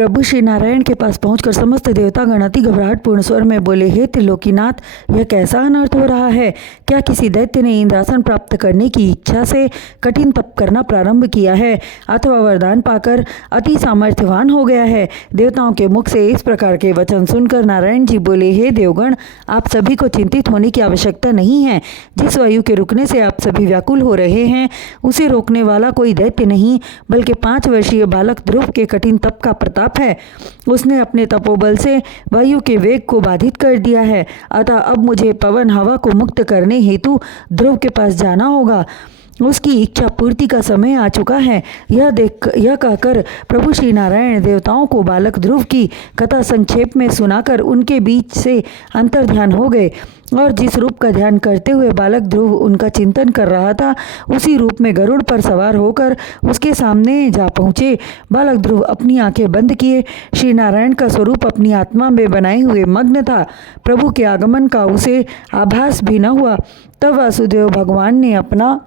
प्रभु श्री नारायण के पास पहुंचकर समस्त देवतागण अति घबराहटपूर्ण स्वर में बोले, हे त्रिलोकीनाथ, यह कैसा अनर्थ हो रहा है? क्या किसी दैत्य ने इंद्रासन प्राप्त करने की इच्छा से कठिन तप करना प्रारंभ किया है अथवा वरदान पाकर अति सामर्थ्यवान हो गया है? देवताओं के मुख से इस प्रकार के वचन सुनकर नारायण जी बोले, हे देवगण, आप सभी को चिंतित होने की आवश्यकता नहीं है। जिस वायु के रुकने से आप सभी व्याकुल हो रहे हैं उसे रोकने वाला कोई दैत्य नहीं बल्कि 5 वर्षीय बालक ध्रुव के कठिन तप का प्रताप है। उसने अपने तपोबल से वायु के वेग को बाधित कर दिया है। अतः अब मुझे पवन हवा को मुक्त करने हेतु ध्रुव के पास जाना होगा। उसकी इच्छा पूर्ति का समय आ चुका है। यह कहकर प्रभु श्री नारायण देवताओं को बालक ध्रुव की कथा संक्षेप में सुनाकर उनके बीच से अंतर्ध्यान हो गए और जिस रूप का ध्यान करते हुए बालक ध्रुव उनका चिंतन कर रहा था उसी रूप में गरुड़ पर सवार होकर उसके सामने जा पहुँचे। बालक ध्रुव अपनी आंखें बंद किए श्री नारायण का स्वरूप अपनी आत्मा में बनाए हुए मग्न था। प्रभु के आगमन का उसे आभास भी न हुआ। तब वासुदेव भगवान ने अपना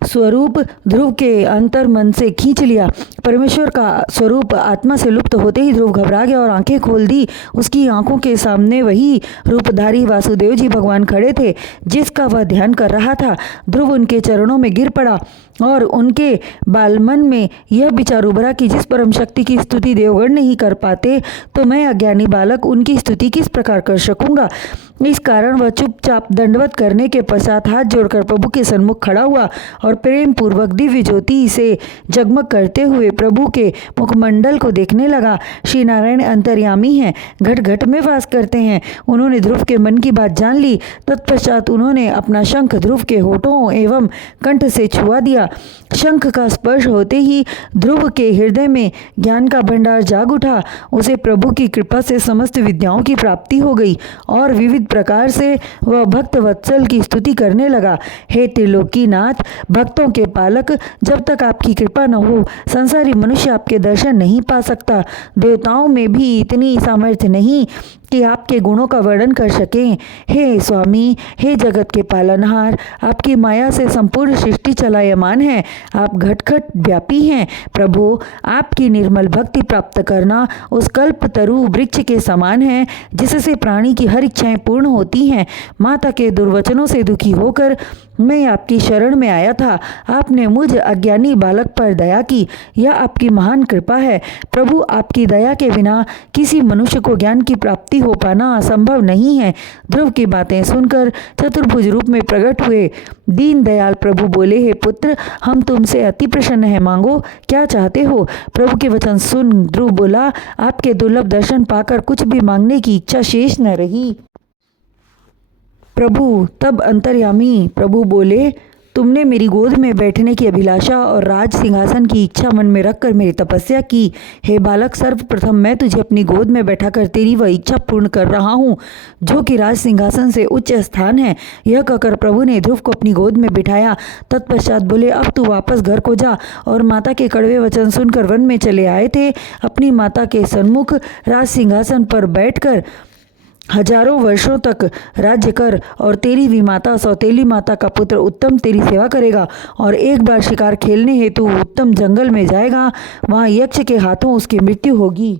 स्वरूप ध्रुव के अंतर मन से खींच लिया। परमेश्वर का स्वरूप आत्मा से लुप्त होते ही ध्रुव घबरा गया और आंखें खोल दी। उसकी आंखों के सामने वही रूपधारी वासुदेव जी भगवान खड़े थे जिसका वह ध्यान कर रहा था। ध्रुव उनके चरणों में गिर पड़ा और उनके बालमन में यह विचार उभरा कि जिस परम शक्ति की स्तुति देवगण नहीं कर पाते तो मैं अज्ञानी बालक उनकी स्तुति किस प्रकार कर सकूंगा। इस कारण वह चुपचाप दंडवत करने के पश्चात हाथ जोड़कर प्रभु के सन्मुख खड़ा हुआ और प्रेम पूर्वक दिव्य ज्योति से जगमग करते हुए प्रभु के मुखमंडल को देखने लगा। श्री नारायण अंतर्यामी हैं, घट घट में वास करते हैं। उन्होंने ध्रुव के मन की बात जान ली। तत्पश्चात उन्होंने अपना शंख ध्रुव के होठों एवं कंठ से छुआ दिया। शंख का स्पर्श होते ही ध्रुव के हृदय में ज्ञान का भंडार जाग उठा। उसे प्रभु की कृपा से समस्त विद्याओं की प्राप्ति हो गई और विविध प्रकार से वह भक्त वत्सल की स्तुति करने लगा। हे त्रिलोकीनाथ, भक्तों के पालक, जब तक आपकी कृपा न हो संसारी मनुष्य आपके दर्शन नहीं पा सकता। देवताओं में भी इतनी सामर्थ्य नहीं कि आपके गुणों का वर्णन कर सकें। हे स्वामी, हे जगत के पालनहार, आपकी माया से संपूर्ण सृष्टि चलायमान है। आप घट-घट व्यापी हैं। प्रभु, आपकी निर्मल भक्ति प्राप्त करना उस कल्प तरु वृक्ष के समान है जिससे प्राणी की हर इच्छाएं पूर्ण होती हैं। माता के दुर्वचनों से दुखी होकर मैं आपकी शरण में आया था। आपने मुझ अज्ञानी बालक पर दया की। यह आपकी महान कृपा है। प्रभु, आपकी दया के बिना किसी मनुष्य को ज्ञान की प्राप्ति हो पाना असंभव नहीं है। ध्रुव की बातें सुनकर चतुर्भुज रूप में प्रकट हुए दीन दयाल प्रभु बोले, हे पुत्र, हम तुमसे अति प्रसन्न हैं। मांगो, क्या चाहते हो? प्रभु के वचन सुन ध्रुव बोला, आपके दुर्लभ दर्शन पाकर कुछ भी मांगने की इच्छा शेष न रही। प्रभु तब अंतर्यामी प्रभु बोले, तुमने मेरी गोद में बैठने की अभिलाषा और राज सिंहासन की इच्छा मन में रखकर मेरी तपस्या की। हे बालक, सर्वप्रथम मैं तुझे अपनी गोद में बैठाकर तेरी वह इच्छा पूर्ण कर रहा हूँ जो कि राज सिंहासन से उच्च स्थान है। यह कहकर प्रभु ने ध्रुव को अपनी गोद में बिठाया। तत्पश्चात बोले, अब तू वापस घर को जा। और माता के कड़वे वचन सुनकर वन में चले आए थे। अपनी माता के सन्मुख राज सिंहासन पर बैठकर हजारों वर्षों तक राज्य कर और तेरी विमाता सौतेली माता का पुत्र उत्तम तेरी सेवा करेगा और एक बार शिकार खेलने हेतु उत्तम जंगल में जाएगा। वहाँ यक्ष के हाथों उसकी मृत्यु होगी।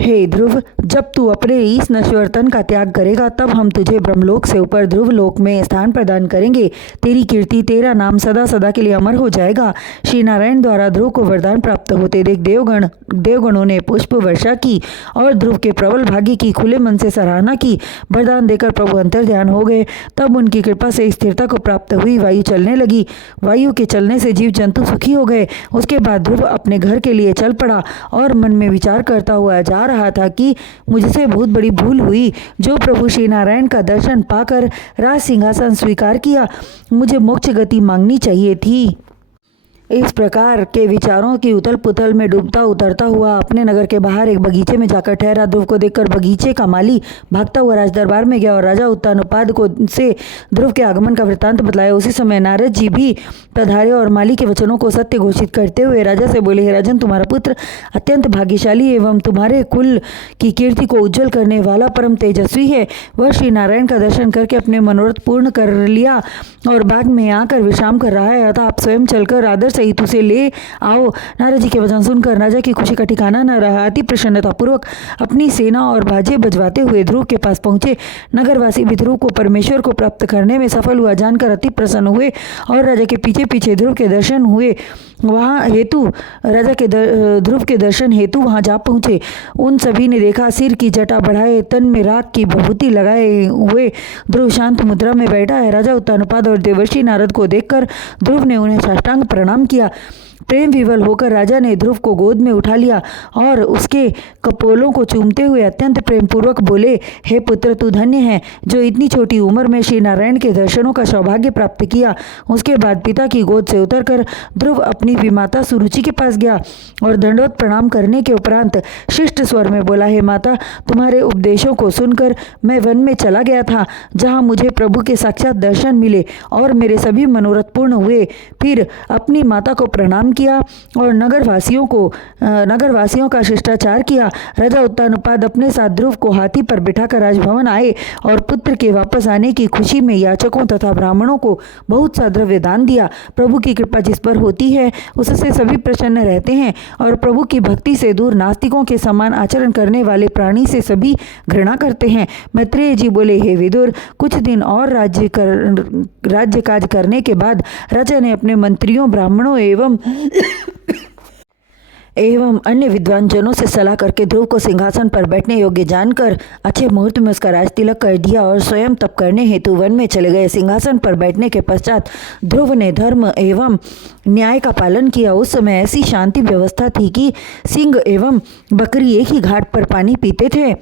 हे ध्रुव, जब तू अपने इस नश्वर तन का त्याग करेगा तब हम तुझे ब्रह्मलोक से ऊपर ध्रुव लोक में स्थान प्रदान करेंगे। तेरी कीर्ति, तेरा नाम सदा सदा के लिए अमर हो जाएगा। श्री नारायण द्वारा ध्रुव को वरदान प्राप्त होते देख देवगणों ने पुष्प वर्षा की और ध्रुव के प्रबल भाग्य की खुले मन से सराहना की। वरदान देकर प्रभु अंतर्ध्यान हो गए। तब उनकी कृपा से स्थिरता को प्राप्त हुई। वायु चलने लगी। वायु के चलने से जीव जंतु सुखी हो गए। उसके बाद ध्रुव अपने घर के लिए चल पड़ा और मन में विचार करता हुआ जा रहा था कि मुझसे बहुत बड़ी भूल हुई जो प्रभु श्री नारायण का दर्शन पाकर राज सिंहासन स्वीकार किया। मुझे मोक्ष गति मांगनी चाहिए थी। इस प्रकार के विचारों की उथल पुथल में डूबता उतरता हुआ अपने नगर के बाहर एक बगीचे में जाकर ठहरा। ध्रुव को देखकर बगीचे का माली भागता हुआ राज दरबार में गया और राजा उत्तानोपाद को से ध्रुव के आगमन का वृत्तांत बतलाया। उसी समय नारद जी भी पधारे और माली के वचनों को सत्य घोषित करते हुए राजा से बोले, हे राजन, तुम्हारा पुत्र अत्यंत भाग्यशाली एवं तुम्हारे कुल की कीर्ति को उज्जवल करने वाला परम तेजस्वी है। वह श्री नारायण का दर्शन करके अपने मनोरथ पूर्ण कर लिया और बाग में आकर विश्राम कर रहा है। अतः आप स्वयं चलकर आदर सहित उसे ले आओ। नारद जी के वचन सुनकर राजा की खुशी का ठिकाना न रहा। अति प्रसन्नतापूर्वक अपनी सेना और बाजे बजवाते हुए ध्रुव के पास पहुंचे। नगरवासी भी ध्रुव को परमेश्वर को प्राप्त करने में सफल हुआ जानकर अति प्रसन्न हुए और राजा के पीछे पीछे ध्रुव के दर्शन हुए वहाँ हेतु राजा के ध्रुव के दर्शन हेतु वहाँ जा पहुँचे। उन सभी ने देखा, सिर की जटा बढ़ाए, तन में राख की विभूति लगाए हुए ध्रुव शांत मुद्रा में बैठा है। राजा उत्तानपाद और देवर्षि नारद को देखकर ध्रुव ने उन्हें साष्टांग प्रणाम किया। प्रेम विवल होकर राजा ने ध्रुव को गोद में उठा लिया और उसके कपोलों को चूमते हुए अत्यंत प्रेम पूर्वक बोले, हे पुत्र, तू धन्य है जो इतनी छोटी उम्र में श्री नारायण के दर्शनों का सौभाग्य प्राप्त किया। उसके बाद पिता की गोद से उतरकर ध्रुव अपनी विमाता सुरुचि के पास गया और दंडवत प्रणाम करने के उपरांत शिष्ट स्वर में बोला, हे माता, तुम्हारे उपदेशों को सुनकर मैं वन में चला गया था, जहाँ मुझे प्रभु के साक्षात दर्शन मिले और मेरे सभी मनोरथ पूर्ण हुए। फिर अपनी माता को प्रणाम किया और नगरवासियों का शिष्टाचार किया। राजा उत्तानपाद अपने साथ ध्रुव को हाथी पर बिठाकर राजभवन आए और पुत्र के वापस आने की खुशी में याचकों तथा ब्राह्मणों को बहुत सा द्रव्य दान दिया। प्रभु की कृपा जिस पर होती है उससे सभी प्रसन्न रहते हैं और प्रभु की भक्ति से दूर नास्तिकों के समान आचरण करने वाले प्राणी से सभी घृणा करते हैं। मैत्रेय जी बोले, हे विदुर, कुछ दिन और राज्य काज करने के बाद राजा ने अपने मंत्रियों, ब्राह्मणों एवं अन्य विद्वान जनों से सलाह करके ध्रुव को सिंहासन पर बैठने योग्य जानकर अच्छे मुहूर्त में उसका राज तिलक कर दिया और स्वयं तप करने हेतु वन में चले गए। सिंहासन पर बैठने के पश्चात ध्रुव ने धर्म एवं न्याय का पालन किया। उस समय ऐसी शांति व्यवस्था थी कि सिंह एवं बकरी एक ही घाट पर पानी पीते थे।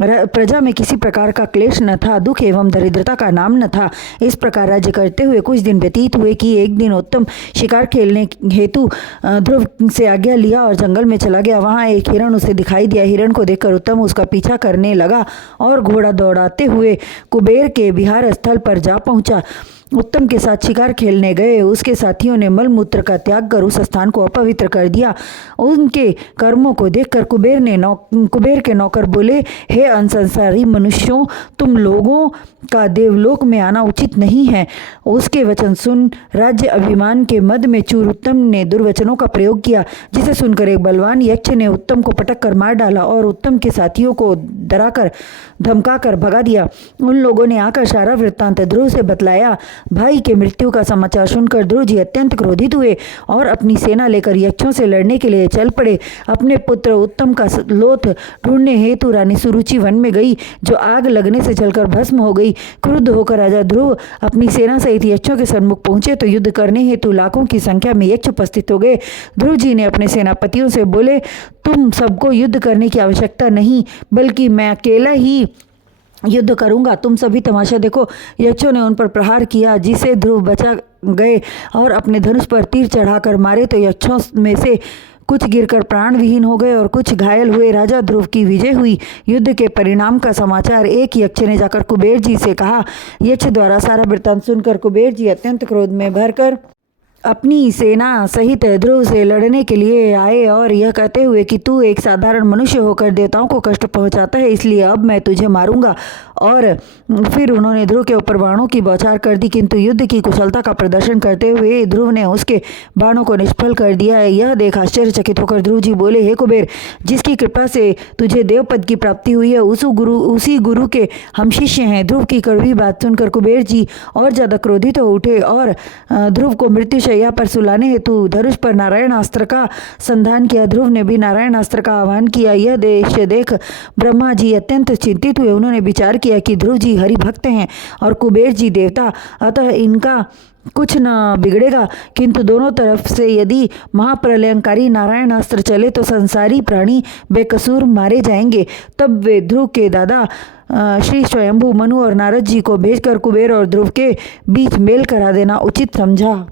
प्रजा में किसी प्रकार का क्लेश न था, दुख एवं दरिद्रता का नाम न था। इस प्रकार राज्य करते हुए कुछ दिन व्यतीत हुए कि एक दिन उत्तम शिकार खेलने हेतु ध्रुव से आज्ञा लिया और जंगल में चला गया। वहाँ एक हिरण उसे दिखाई दिया। हिरण को देखकर उत्तम उसका पीछा करने लगा और घोड़ा दौड़ाते हुए कुबेर के विहार स्थल पर जा पहुँचा। उत्तम के साथ शिकार खेलने गए उसके साथियों ने मल मूत्र का त्याग कर उस स्थान को अपवित्र कर दिया। उनके कर्मों को देखकर कुबेर के नौकर बोले, हे अनसंसारी मनुष्यों, तुम लोगों का देवलोक में आना उचित नहीं है। उसके वचन सुन राज्य अभिमान के मद में चूर उत्तम ने दुर्वचनों का प्रयोग किया, जिसे सुनकर एक बलवान यक्ष ने उत्तम को पटक कर मार डाला और उत्तम के साथियों को डराकर धमकाकर भगा दिया। उन लोगों ने आकर सारा वृत्तांत ध्रुव से बतलाया। भाई के मृत्यु का समाचार सुनकर ध्रुव जी अत्यंत क्रोधित हुए और अपनी सेना लेकर यक्षों से लड़ने के लिए चल पड़े। अपने पुत्र उत्तम का लोथ ढूंढने हेतु रानी सुरुचि वन में गई, जो आग लगने से जलकर भस्म हो गई। क्रुद्ध होकर राजा ध्रुव अपनी सेना सहित यक्षों के सन्मुख पहुंचे तो युद्ध करने हेतु लाखों की संख्या में यक्ष उपस्थित हो गए। ध्रुव जी ने अपने सेनापतियों से बोले, तुम सबको युद्ध करने की आवश्यकता नहीं, बल्कि मैं अकेला ही युद्ध करूंगा। तुम सभी तमाशा देखो। यक्षों ने उन पर प्रहार किया, जिसे ध्रुव बचा गए और अपने धनुष पर तीर चढ़ाकर मारे तो यक्षों में से कुछ गिरकर प्राण विहीन हो गए और कुछ घायल हुए। राजा ध्रुव की विजय हुई। युद्ध के परिणाम का समाचार एक यक्ष ने जाकर कुबेर जी से कहा। यक्ष द्वारा सारा वृत्तांत सुनकर कुबेर जी अत्यंत क्रोध में भरकर अपनी सेना सहित ध्रुव से लड़ने के लिए आए और यह कहते हुए कि तू एक साधारण मनुष्य होकर देवताओं को कष्ट पहुंचाता है, इसलिए अब मैं तुझे मारूंगा। और फिर उन्होंने ध्रुव के ऊपर बाणों की बौछार कर दी, किंतु युद्ध की कुशलता का प्रदर्शन करते हुए ध्रुव ने उसके बाणों को निष्फल कर दिया। यह देख आश्चर्यचकित होकर ध्रुव जी बोले, हे कुबेर, जिसकी कृपा से तुझे देवपद की प्राप्ति हुई है उसी गुरु के हम शिष्य हैं। ध्रुव की कड़वी बात सुनकर कुबेर जी और ज्यादा क्रोधित हो उठे और ध्रुव को मृत्यु शैया पर सुलाने हेतु धनुष पर नारायणास्त्र का संधान किया। ध्रुव ने भी नारायणास्त्र का आह्वान किया। यह देख ब्रह्मा जी अत्यंत चिंतित हुए। उन्होंने विचार किया कि ध्रुव जी हरि भक्त हैं और कुबेर जी देवता, अतः इनका कुछ न बिगड़ेगा। किंतु दोनों तरफ से यदि महाप्रलयंकारी नारायणास्त्र चले तो संसारी प्राणी बेकसूर मारे जाएंगे। तब वे ध्रुव के दादा श्री स्वयंभू मनु और नारद जी को भेजकर कुबेर और ध्रुव के बीच मेल करा देना उचित समझा।